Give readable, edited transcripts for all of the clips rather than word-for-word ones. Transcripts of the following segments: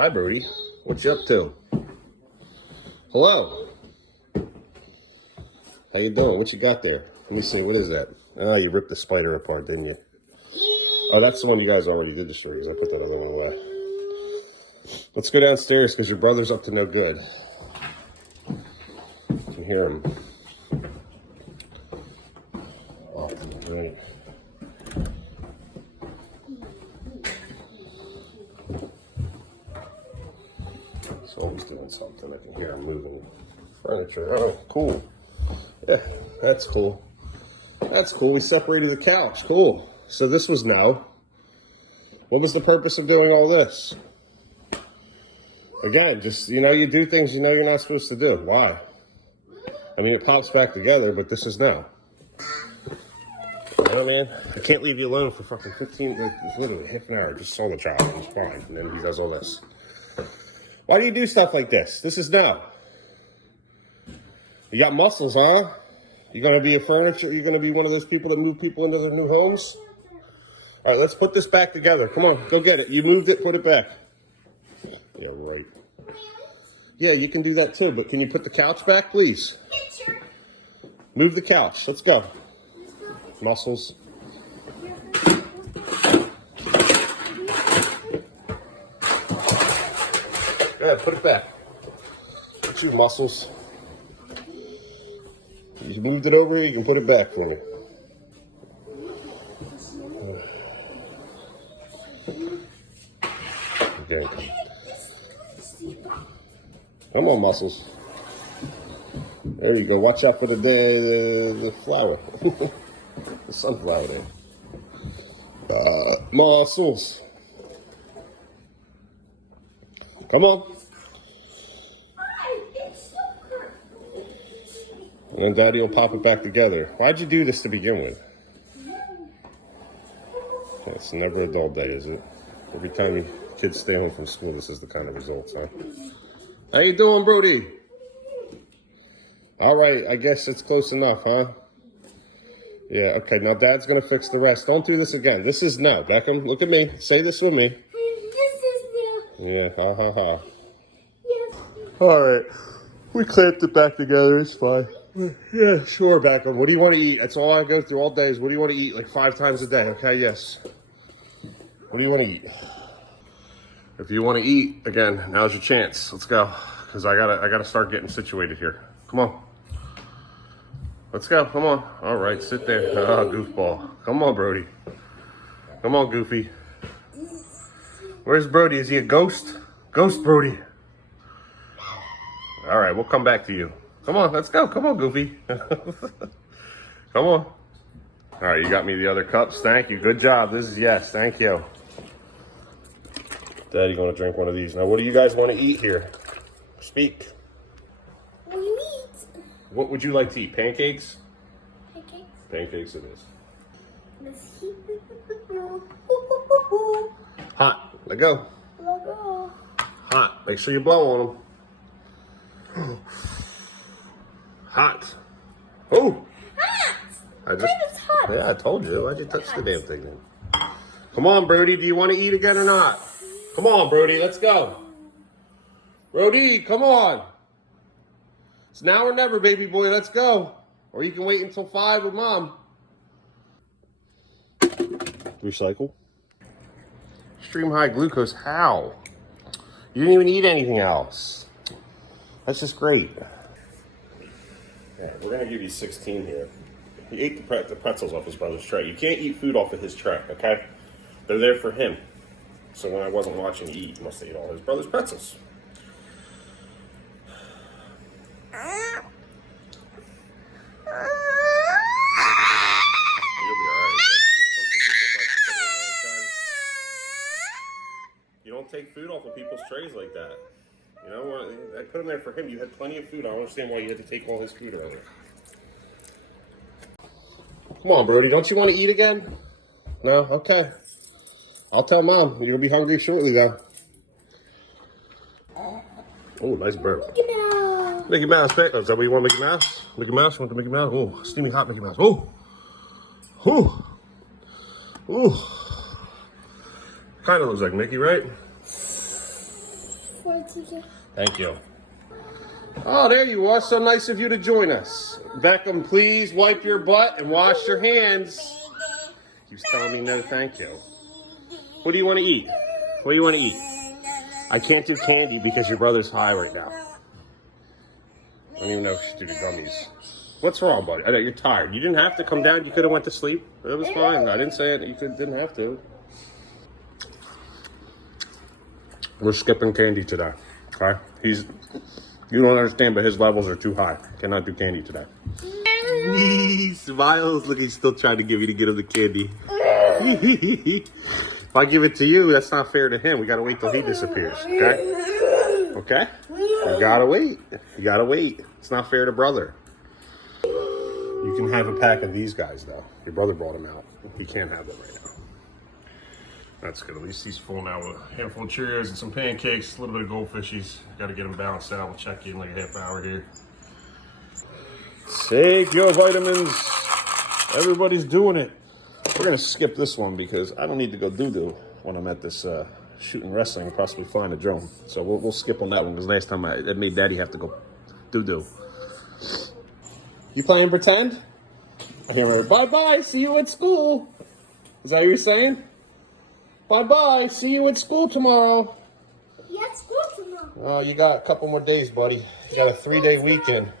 Hi, Brody. What you up to? Hello. How you doing? What you got there? Let me see. What is that? Oh, you ripped the spider apart, didn't you? Oh, that's the one you guys already did the stories. I put that other one away. Let's go downstairs because your brother's up to no good. You can hear him. Oh, right. He's always doing something. I can hear him moving furniture. Oh, cool. Yeah, that's cool. That's cool. We separated the couch. Cool. So this was no. What was the purpose of doing all this? Again, just, you do things you know you're not supposed to do. Why? I mean, it pops back together, but this is no. You know, man? I can't leave you alone for fucking 15, like, literally half an hour. Just saw the child. He's fine. And then he does all this. Why do you do stuff like this? This is no. You got muscles, huh? You're going to be a furniture? You're going to be one of those people that move people into their new homes? All right, let's put this back together. Come on, go get it. You moved it, put it back. Yeah, right. Yeah, you can do that too, but can you put the couch back, please? Move the couch. Let's go. Muscles. Yeah, put it back. Put your muscles. You moved it over here, you can put it back for me. Okay. Come on, muscles. There you go. Watch out for the flower. The sunflower there. Muscles. Come on. And then Daddy will pop it back together. Why'd you do this to begin with? It's never a dull day, is it? Every time kids stay home from school, this is the kind of results, huh? How you doing, Brody? All right, I guess it's close enough, huh? Yeah, okay, now Dad's gonna fix the rest. Don't do this again. This is no. Beckham, look at me. Say this with me. This is no. Yeah, ha ha ha. Yes. All right, we clamped it back together. It's fine. Yeah, sure, Beckham. What do you want to eat? That's all I go through all day is what do you want to eat like 5 times a day, okay? Yes. What do you want to eat? If you want to eat, again, now's your chance. Let's go. Because I gotta start getting situated here. Come on. Let's go. Come on. All right, sit there. Ah, goofball. Come on, Brody. Come on, Goofy. Where's Brody? Is he a ghost? Ghost Brody. All right, we'll come back to you. Come on, let's go. Come on, Goofy. Come on. All right, you got me the other cups. Thank you. Good job. This is yes. Thank you. Daddy going to drink one of these. Now, what do you guys want to eat here? Speak. What would you like to eat? Pancakes? Pancakes. Pancakes it is. Let's see. Hot. Let go. Let go. Hot. Make sure you blow on them. Hot. Oh. Hot. It's hot. Yeah, I told you. Why'd you touch the damn thing then? Come on, Brody. Do you want to eat again or not? Come on, Brody. Let's go. Brody, come on. It's now or never, baby boy. Let's go. Or you can wait until 5 with Mom. Recycle. Extreme high glucose. How? You didn't even eat anything else. That's just great. Yeah, we're going to give you 16 here. He ate the pretzels off his brother's tray. You can't eat food off of his tray, okay? They're there for him. So when I wasn't watching you eat, he must have ate all his brother's pretzels. You'll be all right. You don't take food off of people's trays like that. You know, I put him there for him. You had plenty of food. I don't understand why you had to take all his food earlier. Come on, Brody. Don't you want to eat again? No? Okay. I'll tell Mom. You're going to be hungry shortly, though. Oh, nice burp. Mickey Mouse. Mickey Mouse. Is that what you want, Mickey Mouse? Mickey Mouse? You want the Mickey Mouse? Oh, steamy hot Mickey Mouse. Oh. Oh. Oh. Kind of looks like Mickey, right? for the teacher. Thank you. Oh, there you are. So nice of you to join us. Beckham, please wipe your butt and wash your hands. Keeps telling me no thank you. What do you want to eat? What do you want to eat? I can't do candy because your brother's high right now. I don't even know if she should do gummies. What's wrong, buddy? I know you're tired. You didn't have to come down. You could have went to sleep. It was fine. I didn't say it. You didn't have to. We're skipping candy today. Okay? You don't understand, but his levels are too high. Cannot do candy today. He smiles. Look, he's still trying to get me to get him the candy. If I give it to you, that's not fair to him. We gotta wait till he disappears. Okay? Okay? You gotta wait. You gotta wait. It's not fair to brother. You can have a pack of these guys, though. Your brother brought them out. We can't have them right now. That's good. At least he's full now with a handful of Cheerios and some pancakes, a little bit of goldfishies. Got to get him balanced out. We'll check in like a half hour here. Take your vitamins. Everybody's doing it. We're going to skip this one because I don't need to go doo-doo when I'm at this shooting wrestling and possibly flying a drone. So we'll skip on that one because last time it made Daddy have to go doo-doo. You playing pretend? I hear her, bye-bye, see you at school. Is that what you're saying? Bye-bye, see you at school tomorrow. You at school tomorrow. Oh, you got a couple more days, buddy. You got a 3-day weekend.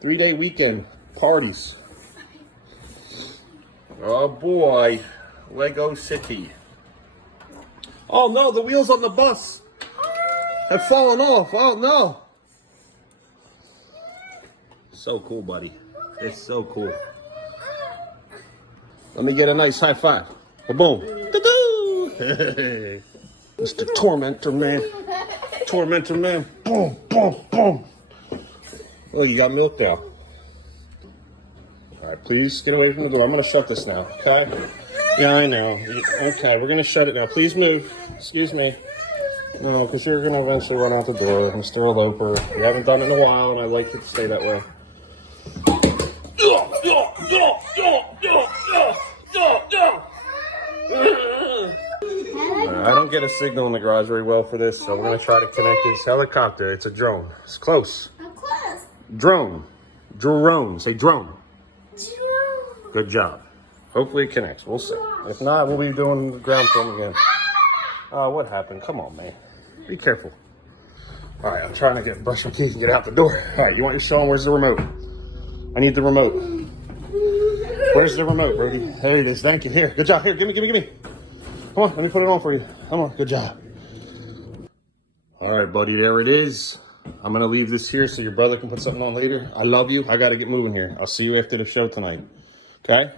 3-day weekend. Parties. Oh, boy. Lego City. Oh, no, the wheels on the bus have fallen off. Oh, no. So cool, buddy. It's so cool. Let me get a nice high five. Boom. Hey. Mr. Tormentor Man. Tormentor Man. Boom, boom, boom. Look, you got milk now. All right, please get away from the door. I'm going to shut this now, okay? Yeah, I know. Okay, we're going to shut it now. Please move. Excuse me. No, because you're going to eventually run out the door, Mr. Eloper. You haven't done it in a while, and I'd like you to stay that way. I don't get a signal in the garage very well for this, so we're going to try to connect this helicopter. It's a drone. It's close. I'm close. Drone. Drone. Say drone. Drone. Good job. Hopefully it connects. We'll see. If not, we'll be doing the ground film again. What happened? Come on, man. Be careful. All right, I'm trying to brush my teeth and get out the door. All right, you want your phone? Where's the remote? I need the remote. Where's the remote, Brody? There it is. Thank you. Here. Good job. Here, give me. Come on, let me put it on for you. Come on. Good job. All right, buddy. There it is. I'm going to leave this here so your brother can put something on later. I love you. I got to get moving here. I'll see you after the show tonight. Okay?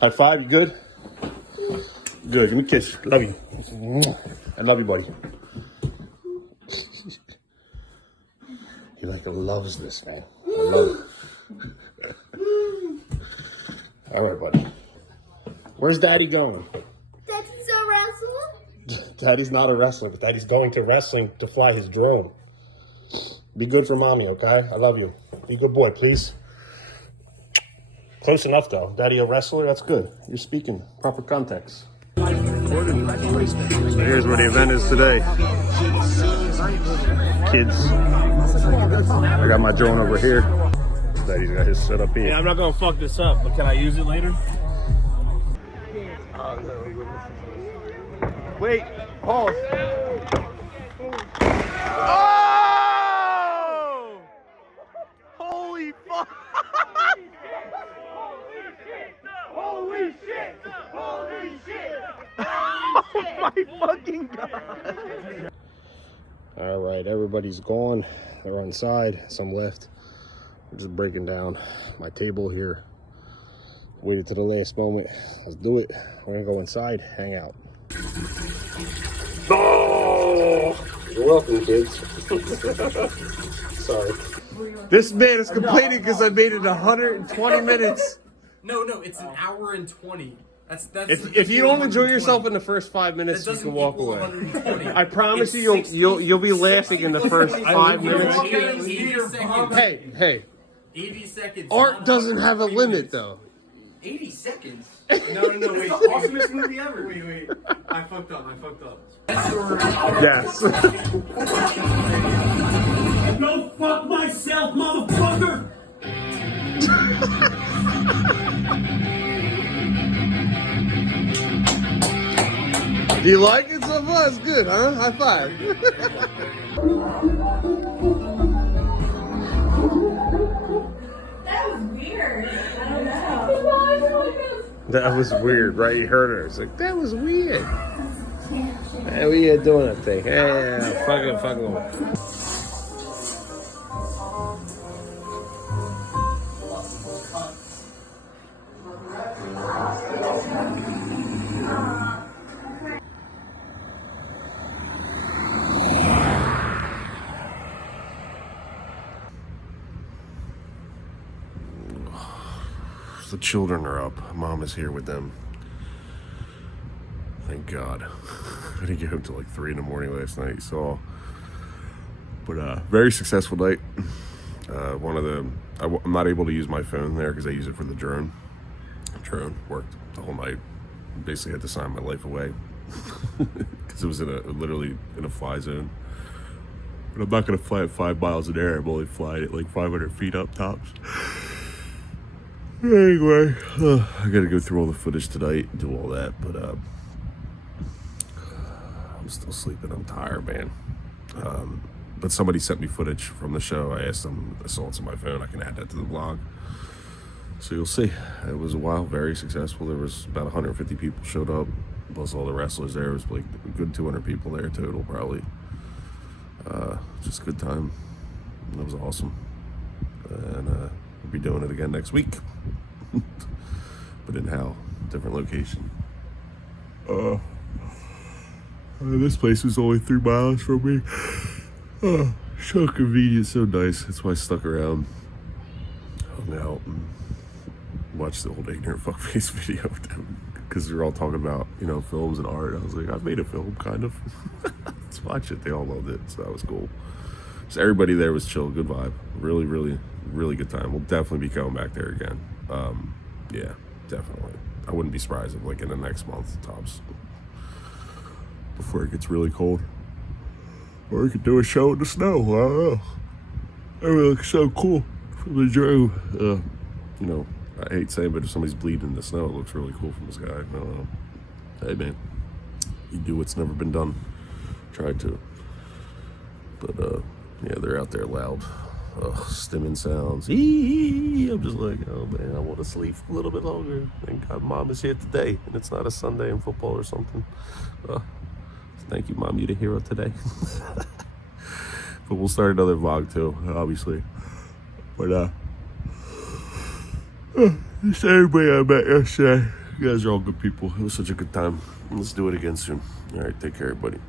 High five. You good? Good. Give me a kiss. Love you. I love you, buddy. He loves this, man. I love it. All right, buddy. Where's Daddy going? Daddy's a wrestler? Daddy's not a wrestler, but Daddy's going to wrestling to fly his drone. Be good for Mommy, okay? I love you. Be a good boy, please. Close enough, though. Daddy a wrestler? That's good. You're speaking proper context. So here's where the event is today. Kids. I got my drone over here. Daddy's got his set up here. Yeah, I'm not gonna fuck this up, but can I use it later? Wait, pause. Oh! Holy fuck! Holy shit! Holy shit! Oh my fucking god! All right, everybody's gone. They're inside. Some left. I'm just breaking down my table here. Waited to the last moment. Let's do it. We're gonna go inside, hang out. Oh! You're welcome, kids. Sorry. This man is complaining because I made it 120 minutes. No, it's an hour and 20. That's If you don't enjoy yourself in the first 5 minutes, you can walk away. 120. I promise you'll be laughing in the first 5 minutes. 80 seconds. Hey, 80 seconds. art doesn't have a limit though. 80 seconds? No, wait. It's the awesomest movie ever. Wait. I fucked up. Yes. Go fuck myself, motherfucker! Do you like it so far? It's good, huh? High five. That was weird. I don't know. That was weird, right? You heard her. It's like, that was weird. Man, what are you doing that thing? Yeah, fucking. The children are up. Mom is here with them. Thank God. I didn't get home till like 3 in the morning last night, so. But very successful night. I'm not able to use my phone there because I use it for the drone. Drone worked the whole night. Basically had to sign my life away because it was literally in a fly zone. But I'm not gonna fly at 5 miles an hour. I'm only flying at like 500 feet up tops. Anyway, I gotta go through all the footage tonight and do all that, but I'm still sleeping. I'm tired, man. But somebody sent me footage from the show. I asked them, I saw it on my phone. I can add that to the vlog. So you'll see. It was a while, very successful. There was about 150 people showed up, plus all the wrestlers there. It was like a good 200 people there total, probably. Just a good time. That was awesome. And we'll be doing it again next week. But in hell, different location. This place was only 3 miles from me. So convenient, so nice. That's why I stuck around, hung out, and watched the old ignorant fuckface video with them. Because they're all talking about, films and art. I was like, I've made a film, kind of. Let's watch it. They all loved it, so that was cool. So everybody there was chill, good vibe. Really, really, really good time. We'll definitely be coming back there again. Yeah, definitely. I wouldn't be surprised if like in the next month, tops. Before it gets really cold. Or we could do a show in the snow. I don't know. That would look so cool from the drone. I hate saying, but if somebody's bleeding in the snow, it looks really cool from the sky. I don't know. Hey, man. You do what's never been done. Try to. But, yeah, they're out there loud. Stimming sounds. I'm just like, oh, man, I want to sleep a little bit longer. Thank God Mom is here today, and it's not a Sunday in football or something. Thank you, Mom. You're the hero today. But we'll start another vlog, too, obviously. But, just everybody I met yesterday. You guys are all good people. It was such a good time. Let's do it again soon. All right, take care, everybody.